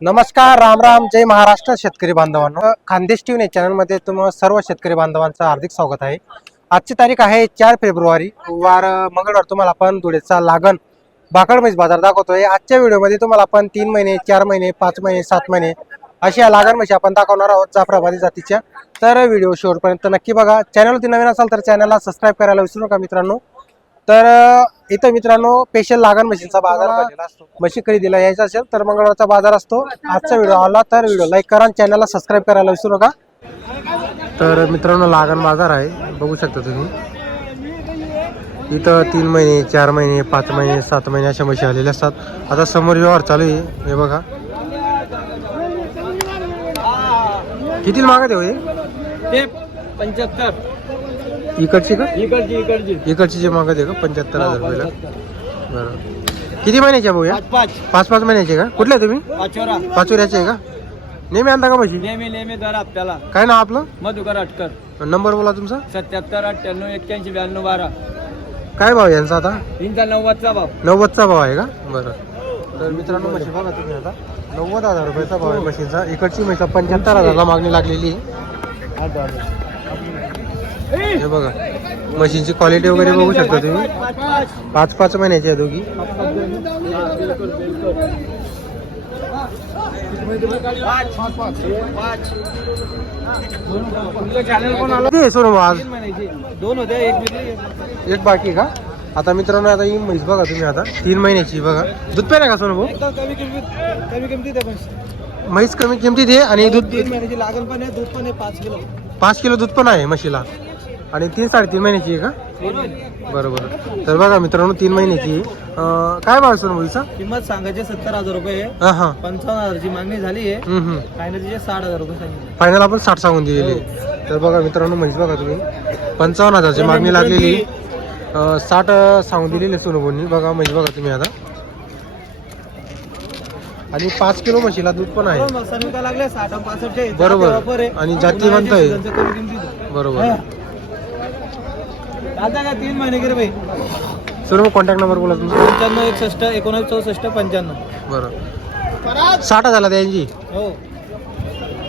नमस्कार राम राम. जय महाराष्ट्र शेतकरी बांधवांनो. खानदेश टीव्ही चॅनलमध्ये तुम्हाला सर्व शेतकरी बांधवांचं हार्दिक स्वागत आहे. आजची तारीख आहे चार फेब्रुवारी. वार मंगळवार तुम्हाला आपण धुळेचा लागण. बाकड बाजार दाखवतोय. आजच्या व्हिडिओमध्ये तुम्हाला आपण तीन महिने चार महिने पाच महिने सात महिने अशी या लागण म्हशी आपण दाखवणार आहोत जाफराबादी जातीच्या. तर व्हिडिओ शेवटपर्यंत नक्की बघा. चॅनलवरती नवीन असाल तर चॅनलला सबस्क्राईब करायला विसरू नका मित्रांनो. तर इथं मित्रांनो स्पेशल लागण मशीनचा बाजार मशीन खरेदीला यायचा असेल तर मंगळवारचा बाजार असतो. आजचा व्हिडिओ आला तर व्हिडिओ लाईक करा चॅनलला सबस्क्राईब करायला विसरू नका. तर मित्रांनो लागण बाजार आहे. बघू शकता तुम्ही. इथं तीन महिने चार महिने पाच महिने सात महिने अशा मशी आलेल्या असतात. आता समोर व्यवहार चालू आहे. हे बघा. किती मागत आहे हो पंच्याहत्तर. इकडची का? इकडची इकडची. इकडची जे मागत आहे का पंच्याहत्तर हजार रुपयाला बरं. किती महिन्याचे भाऊ या? पाच पाच. पाच महिन्याचे का? कुठले आहे तुम्ही? पाचोरा. पाचोऱ्याचे आहे का? नेहमी आणता का म्हशी? नेहमी नेहमी दर आपल्याला काय नाव आपलं? मधुकर अटकर नंबर बोला तुमचा. सत्याहत्तर अठ्ठ्याण्णव एक्क्याऐंशी ब्याण्णव बारा. काय भाव यांचा आता? तीनचा नव्वदचा भाव. नव्वदचा भाव आहे का? बरं. तर मित्रांनो म्हशी बघा तुम्ही आता. नव्वद हजार रुपयाचा भाव आहे म्हशीचा. इकडची म्हशी पंच्याहत्तर हजारला मागणी लागलेली आहे. हे बघा मशीनची क्वालिटी वगैरे बघू शकता तुम्ही. पाच पाच पाच पाच महिन्याची आहे दोघी. दोन होते एक बाकी का? आता मित्रांनो आता ही म्हैस बघा तुम्ही आता. तीन महिन्याची बघा. दूध पेरा का सोनू भाऊ? कमी किमतीत म्हैस कमी किमतीत आहे आणि दूध तीन महिन्याची लागण पण आहे दूध पण आहे पाच किलो. पाच किलो दूध पण आहे म्हशीला. आणि तीन साडेतीन महिन्याची आहे का. बरोबर तर बघा मित्रांनो तीन महिन्याची. अं, काय भाव सोनू भाऊचा किंमत सांगायची सत्तर हजार रुपये आहे. हा हा पंचावन्न हजारची मागणी झाली आहे हम्म, हम्म. फायनल तिचे साठ हजार रुपये सांगितले फायनल आपण साठ सांगून दिलेली आहे. तर बघा मित्रांनो म्हैस बघा तुम्ही पंचावन्न हजारची मागणी लागलेली. अं, साठ अं, सांगून दिलेली आहे बघा म्हैस बघा तुम्ही आता आणि पाच किलो म्हशीला दूध पण आहे सर्विका लागले साठ आणि पासष्ट आहे. बरोबर. आणि जाती आहे. बरोबर आता का तीन महिने गेले भाई सोनू कॉन्टॅक्ट नंबर बोला तुमचा. पंच्याण्णव एकसष्ट एकोणीस चौसष्ट पंच्याण्णव. बरं. साठ हजारला द्यायची हो.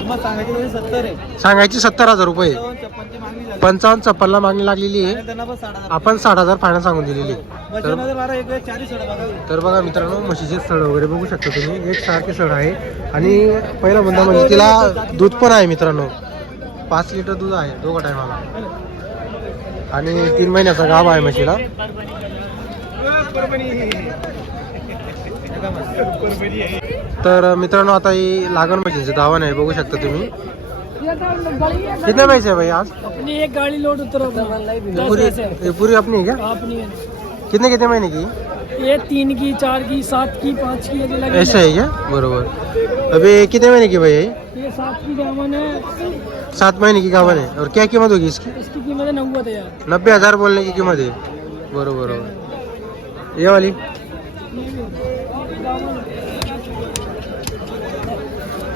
सांगायची तरी सत्तर आहे. सांगायची सत्तर हजार रुपये. पंचावन्न छप्पनची मागणी झाली पंचावन्न छप्पनला मागणी लागलेली आहे. आणि त्यांना पण साठ हजार. आपण साठ हजार फायनल सांगून दिलेली आहे. बचत हजार बारा एक वेळ चाळीस हजार बघा. तर बघा मित्रांनो म्हशीचे स्थळ वगैरे बघू शकता तुम्ही. एक सारखे स्थळ आहे. आणि पहिला मुद्दा म्हणजे तिला दूध पण आहे मित्रांनो. पाच लिटर दूध आहे दोघं टायमाला आणि तीन महिन्याचा गाभ आहे म्हशीला. तर मित्रांनो आता ही लागण म्हशीचे दावण आहे बघू शकता तुम्ही. कितने पैसे भाई आज? अपनी एक गाड़ी लोड उतरो ये पूरी ये पूरी अपनी है क्या अपनी कितने कितने महीने की? ये तीन की चार की सात की पाँच की ऐसा है क्या बरोबर. अभी कितने महीने की भाई ये सात की दामन है सात महीने की गावन है और क्या कीमत होगी इसकी नब्बे हज़ार बोलने की कीमत है बरोबर ये वाली.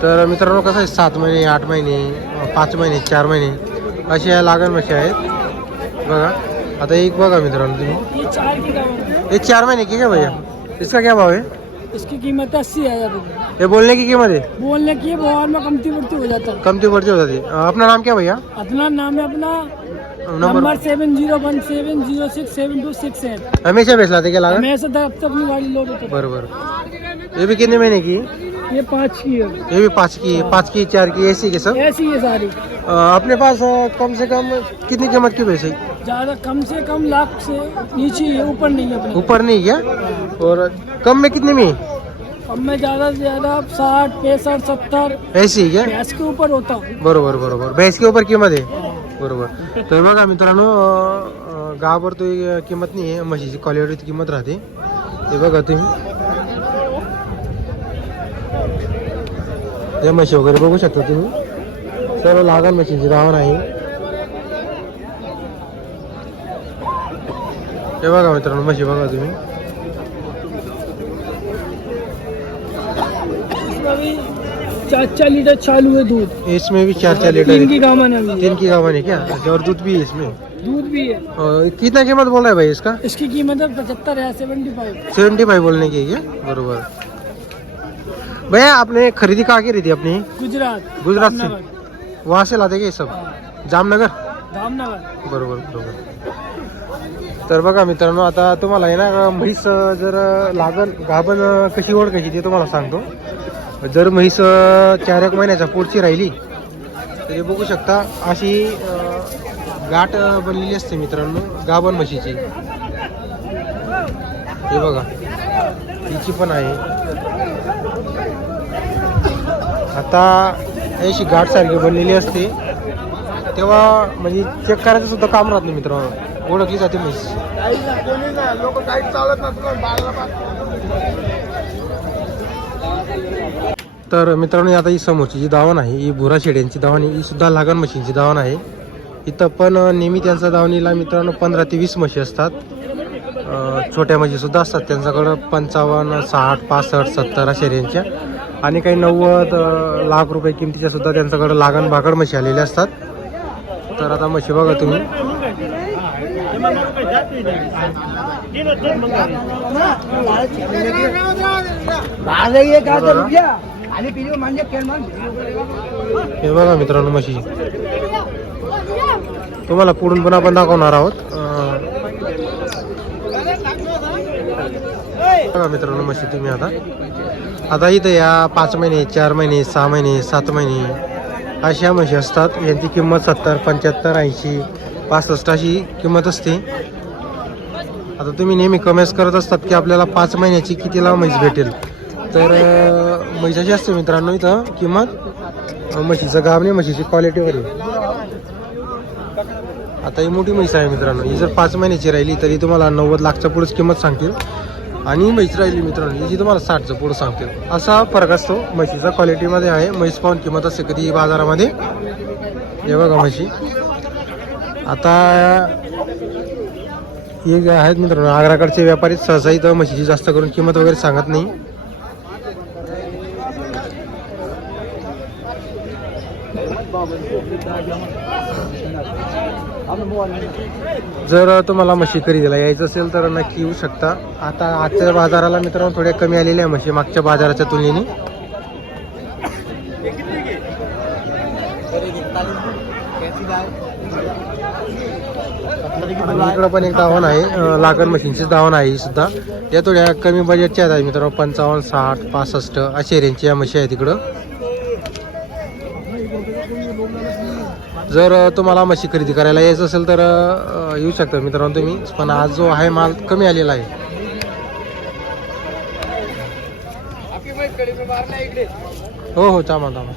तर मित्रांनो कसं आहे? सात महिने आठ महिने पाच महिने चार महिने असे या लागण म्हशी आहेत. बघा. आता एक बघा मित्रांनो तुम्ही. ये चार है महीने की क्या भैया? इसका क्या भाव है इसकी कीमत अस्सी हज़ार ये बोलने की कीमत है बोलने की में कमती बढ़ती हो जाता है। कमती बढ़ती हो जाती है। अपना नाम क्या भैया? अपना नाम है अपना number seven zero one seven zero six seven two six eight. हमेशा बेच लाते क्या मैं था अब तक अपनी गाड़ी लोड उतर बरोबर। ये भी कितने महीने की? ये पाँच की है। ये भी पाँच की है, पाँच की चार की ऐसी के सब? ऐसी है सारी। अपने पास कम से कम कितनी कीमत की भैंस ज़्यादा कम से कम लाख से नीचे ही है ऊपर नहीं है अपने। ऊपर नहीं क्या? और कम में कितने में? कम में ज़्यादा से ज़्यादा साठ पैंसठ सत्तर। ऐसी है क्या? भैंस के ऊपर होता हूँ। बरोबर बरोबर। भैंस के ऊपर कीमत आहे बरोबर. तर बघा मित्रांनो गावावर तो किंमत नाही आहे म्हशीची क्वालिटीची किंमत राहते. ते बघा तुम्ही. या म्हशी वगैरे बघू शकता तुम्ही. सर्व लागण म्हशीची रावण आहे. हे बघा मित्रांनो म्हशी बघा तुम्ही. चार चार लीटर चालू है दूध। इसमें भी चार चार लीटर तीन की गामन है। तीन की गावन है क्या? और दूध भी है इसमें? दूध भी है। और कितना कीमत बोल रहा है भाई इसका? इसकी कीमत है पचहत्तर है सेवेंटी फाइव सेवन्टी फाईव्ह बोलणे की क्या बरोबर। भैया आपने खरीदी कहाँ की रही थी अपनी? गुजरात। गुजरात से? वहाँ से लाते ये सब? जामनगर? जामनगर बरोबर बरोबर। तर बघा मित्रांनो आता तुम्हाला आहे ना म्हैस जर लागण गाभण कशी ओळखायची ते तुम्हाला सांगतो. जर म्हैस चार एक महिन्याच्या पुढची राहिली तर हे बघू शकता अशी गाठ बनलेली असते मित्रांनो गाभण म्हशीची. हे बघा तिची पण आहे. आता अशी गाठ सारखी बनलेली असते. तेव्हा म्हणजे चेक करायचं सुद्धा काम राहत नाही मित्रांनो. ओळखली जाते म्हैस. तर मित्रांनो आता ही समोरची जी दावण आहे ही भुरा शेड्यांची धावण ही सुद्धा लागण म्हशींची दावण आहे. इथं पण नेहमी त्यांच्या दावणीला मित्रांनो पंधरा ते वीस म्हशी असतात. छोट्या म्हशी सुद्धा असतात. त्यांच्याकडं पंचावन्न साठ पासष्ट सत्तर अशा रेंजच्या आणि काही नव्वद लाख रुपये किमतीच्या सुद्धा त्यांच्याकडं लागण भाकड म्हशी आलेल्या असतात. तर आता म्हशी बघा तुम्ही. हे बघा मित्रांनो म्हशी तुम्हाला पुढून पण आपण दाखवणार आहोत. बघा मित्रांनो म्हशी तुम्ही आता. आता इथं या पाच महिने चार महिने सहा महिने सात महिने अशा म्हशी असतात. यांची किंमत सत्तर पंच्याहत्तर ऐंशी पासष्ट अशी किंमत असते. आता तुम्ही नेहमी कमेंट्स करत असतात की आपल्याला पाच महिन्याची कितीला म्हैस भेटेल? तर अं, म्हैसाची असते मित्रांनो इथं किंमत. म्हशीचं गाव नाही म्हशीची क्वालिटीवर आहे. आता ही मोठी म्हैस आहे मित्रांनो. ही जर पाच महिन्याची राहिली तरी तुम्हाला नव्वद लाखच्या पुढेच किंमत सांगतील. आणि म्हैस राहिली मित्रांनो जी तुम्हाला साठचं पुढं सांगतील. असा फरक असतो. म्हशीचा क्वालिटीमध्ये आहे. म्हैस पाहून किंमत असते कधी बाजारामध्ये. हे बघा म्हशी. आता हे जे आहेत मित्रांनो आग्राकडचे व्यापारी सहसा इथं म्हशीची जास्त करून किंमत वगैरे सांगत नाही. जर तुम्हाला म्हशी खरेदीला यायचं असेल तर नक्की येऊ शकता. आता आजच्या बाजाराला मित्रांनो थोड्या कमी आलेल्या आहे म्हशी मागच्या बाजाराच्या तुलनेने. इकडं पण एक दावण आहे लागण मशीनची दावण आहे ही सुद्धा. या थोड्या कमी बजेटच्या आहेत मित्रांनो पंचावन्न साठ पासष्ट अशा रेंजच्या या म्हशी आहेत इकडं. जर तुम्हाला म्हशी खरेदी करायला यायचं असेल तर येऊ शकता मित्रांनो तुम्ही. पण आज जो आहे माल कमी आलेला आहे. हो हो चामा चामा